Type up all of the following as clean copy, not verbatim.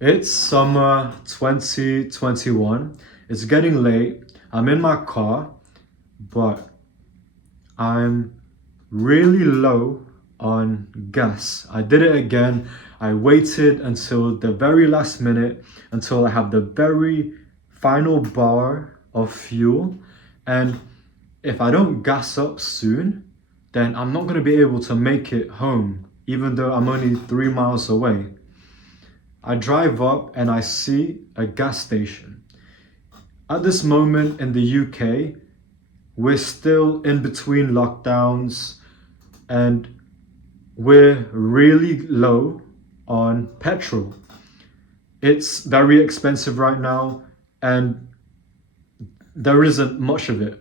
It's summer 2021. It's getting late. I'm in my car, but I'm really low on gas. I did it again. I waited until the very last minute until I have the very final bar of fuel. And if I don't gas up soon, then I'm not going to be able to make it home, even though I'm only 3 miles away. I drive up and I see a gas station. At this moment in the UK, we're still in between lockdowns and we're really low on petrol. It's very expensive right now and there isn't much of it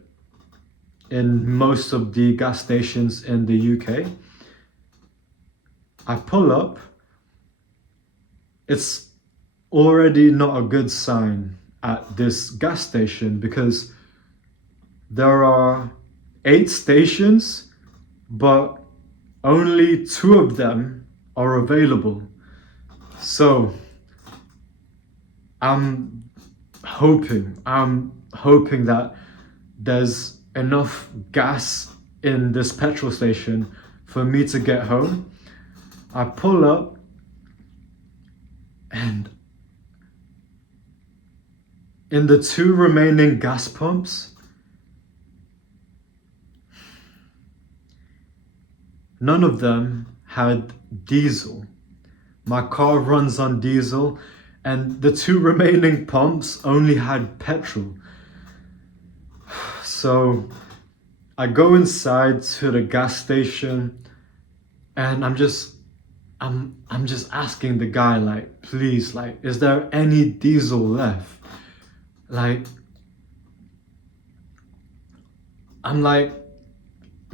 in most of the gas stations in the UK. I pull up. It's already not a good sign at this gas station because there are 8 stations, but only 2 of them are available. So I'm I'm hoping that there's enough gas in this petrol station for me to get home. I pull up and in the 2 remaining gas pumps, none of them had diesel. My car runs on diesel, and the 2 remaining pumps only had petrol. So I go inside to the gas station, and I'm just asking the guy, like, please, like, is there any diesel left? Like, I'm like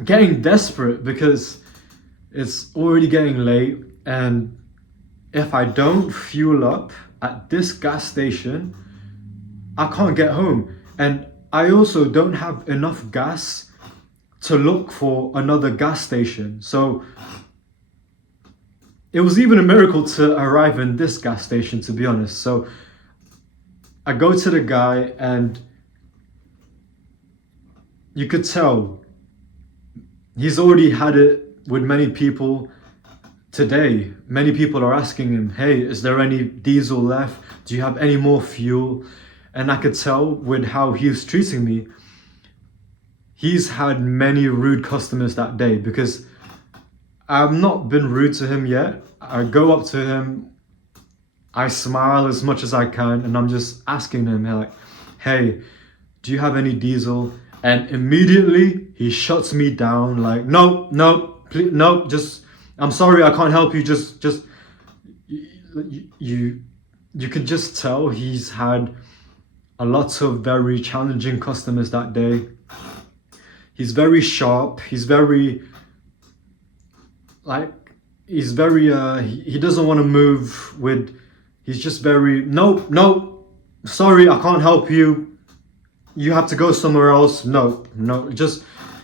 getting desperate because it's already getting late, and if I don't fuel up at this gas station, I can't get home. And I also don't have enough gas to look for another gas station. So it was even a miracle to arrive in this gas station, to be honest. So I go to the guy, and you could tell he's already had it with many people today. Many people are asking him, hey, is there any diesel left? Do you have any more fuel? And I could tell with how he was treating me, he's had many rude customers that day because I've not been rude to him yet. I go up to him, I smile as much as I can, and I'm just asking him, like, hey, do you have any diesel? And immediately he shuts me down, like, no, no, please, no, just, I'm sorry, I can't help you. Just, you can just tell he's had a lot of very challenging customers that day. He's very sharp. He's very, like, he doesn't want to move with, he's just very, no, no, sorry, I can't help you. You have to go somewhere else. No, no, just,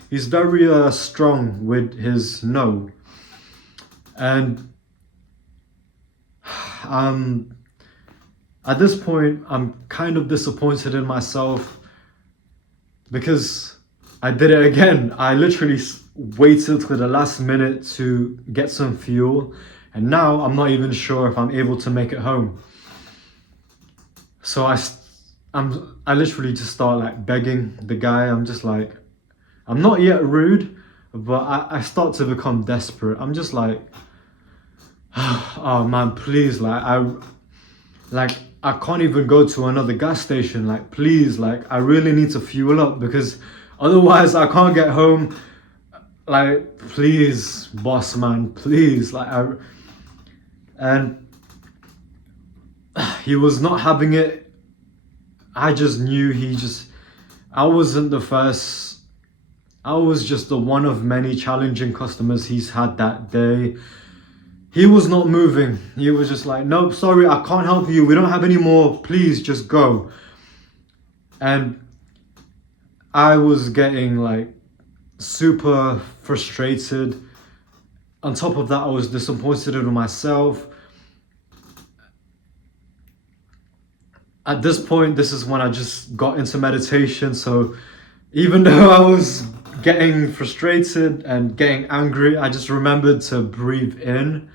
he's very strong with his no. And at this point, I'm kind of disappointed in myself because I did it again. I literally waited to the last minute to get some fuel, and now I'm not even sure if I'm able to make it home. So I literally just start like begging the guy. I'm just like, I'm not yet rude, but I start to become desperate. I'm just like, oh man, please, like I can't even go to another gas station. Like, please, like, I really need to fuel up because otherwise I can't get home. Like, please, boss man, please. And he was not having it. I just knew I wasn't the first. I was just the one of many challenging customers he's had that day. He was not moving. He was just like, nope, sorry, I can't help you. We don't have any more. Please just go. And I was getting like super frustrated. On top of that, I was disappointed in myself. at this point, this is when I just got into meditation. So even though I was getting frustrated and getting angry, I just remembered to breathe in.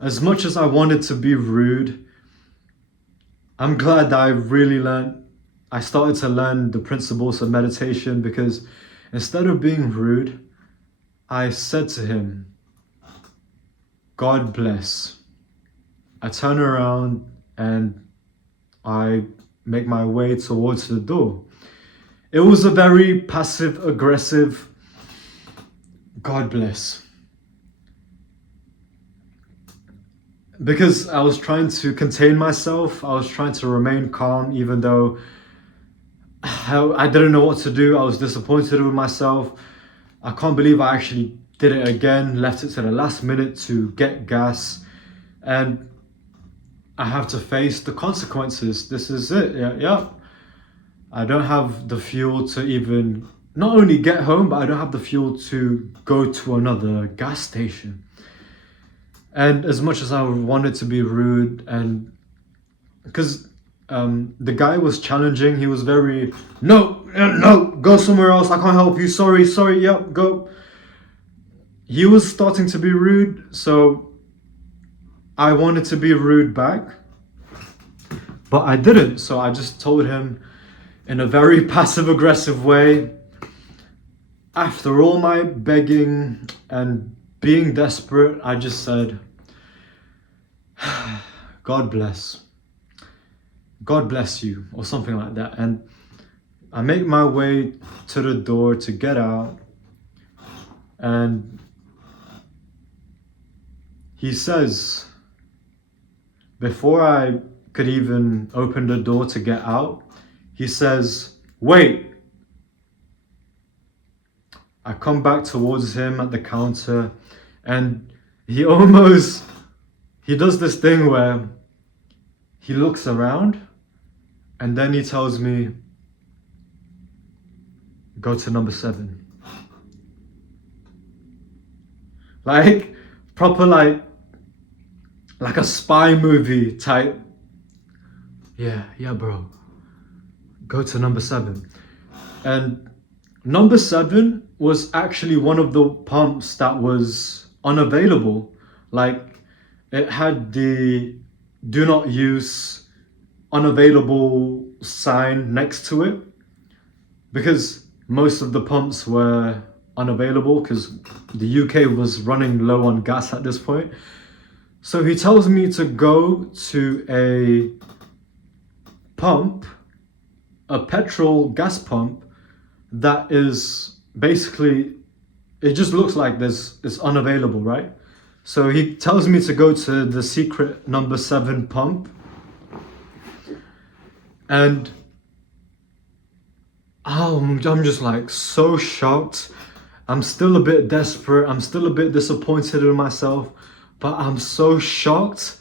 As much as I wanted to be rude, I'm glad that I started to learn the principles of meditation, because instead of being rude, I said to him, God bless. I turn around and I make my way towards the door. It was a very passive aggressive God bless. Because I was trying to contain myself, I was trying to remain calm, even though I didn't know what to do. I was disappointed with myself. I can't believe I actually did it again, left it to the last minute to get gas, and I have to face the consequences. This is it. Yeah. I don't have the fuel to even not only get home, but I don't have the fuel to go to another gas station. And as much as I wanted to be rude, and because the guy was challenging, he was very, no, go somewhere else. I can't help you. Sorry, yep, go. He was starting to be rude, so I wanted to be rude back, but I didn't. So I just told him in a very passive aggressive way, after all my begging and being desperate, I just said, God bless you, or something like that. And I make my way to the door to get out, and he says, before I could even open the door to get out, he says, wait. I come back towards him at the counter, and he does this thing where he looks around and then he tells me, go to number 7. Like, proper like a spy movie type. Yeah, bro. Go to number 7. And number 7 was actually one of the pumps that was unavailable. Like, it had the do not use unavailable sign next to it, because most of the pumps were unavailable because the UK was running low on gas at this point. So he tells me to go to a pump, a petrol gas pump that is basically, it just looks like it's unavailable, right? So he tells me to go to the secret number 7 pump, and I'm just like so shocked. I'm still a bit desperate. I'm still a bit disappointed in myself, but I'm so shocked.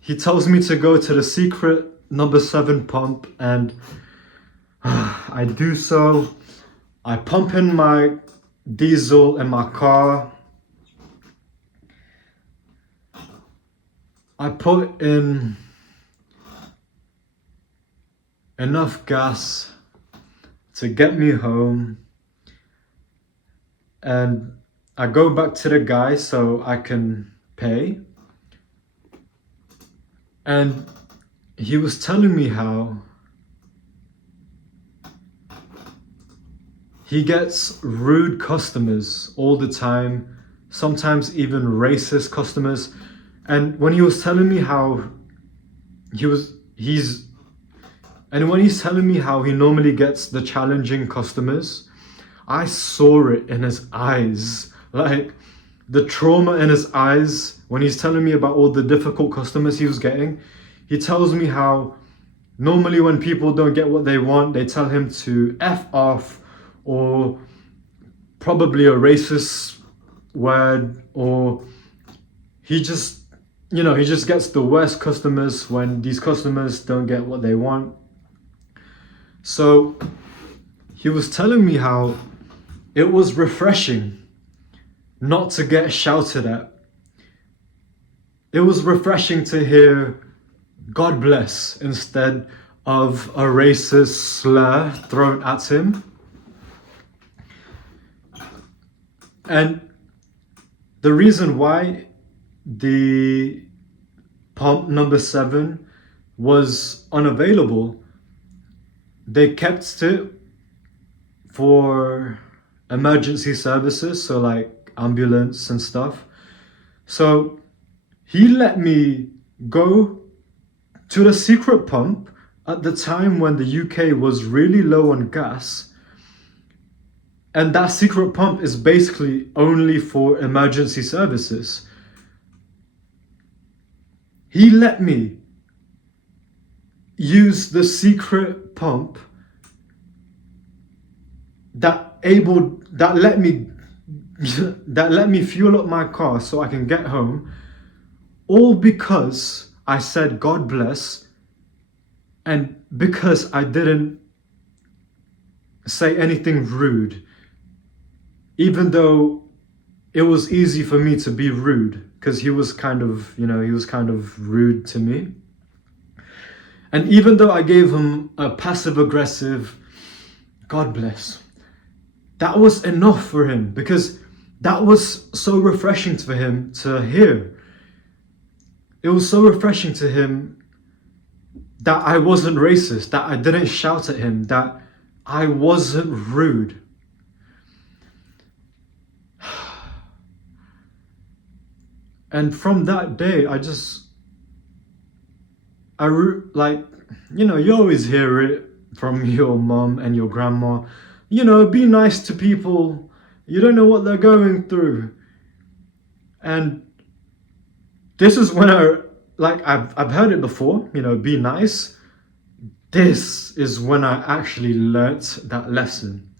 He tells me to go to the secret number 7 pump, and I do so. I pump in my diesel in my car. I put in enough gas to get me home, and I go back to the guy so I can pay. And he was telling me how he gets rude customers all the time, sometimes even racist customers. And when he was telling me how when he's telling me how he normally gets the challenging customers, I saw it in his eyes, like the trauma in his eyes when he's telling me about all the difficult customers he was getting. He tells me how normally when people don't get what they want, they tell him to F off, or probably a racist word, or he just gets the worst customers when these customers don't get what they want. So he was telling me how it was refreshing not to get shouted at. it was refreshing to hear God bless instead of a racist slur thrown at him. And the reason why the pump number 7 was unavailable, they kept it for emergency services, so like ambulance and stuff. So he let me go to the secret pump at the time when the UK was really low on gas. And that secret pump is basically only for emergency services. He let me use the secret pump that let me fuel up my car so I can get home, all because I said God bless, and because I didn't say anything rude, even though it was easy for me to be rude because he was kind of rude to me. And even though I gave him a passive aggressive God bless, that was enough for him, because that was so refreshing for him to hear. It was so refreshing to him that I wasn't racist, that I didn't shout at him, that I wasn't rude. And from that day, you always hear it from your mom and your grandma, be nice to people. You don't know what they're going through. And this is when I've heard it before, be nice. This is when I actually learnt that lesson.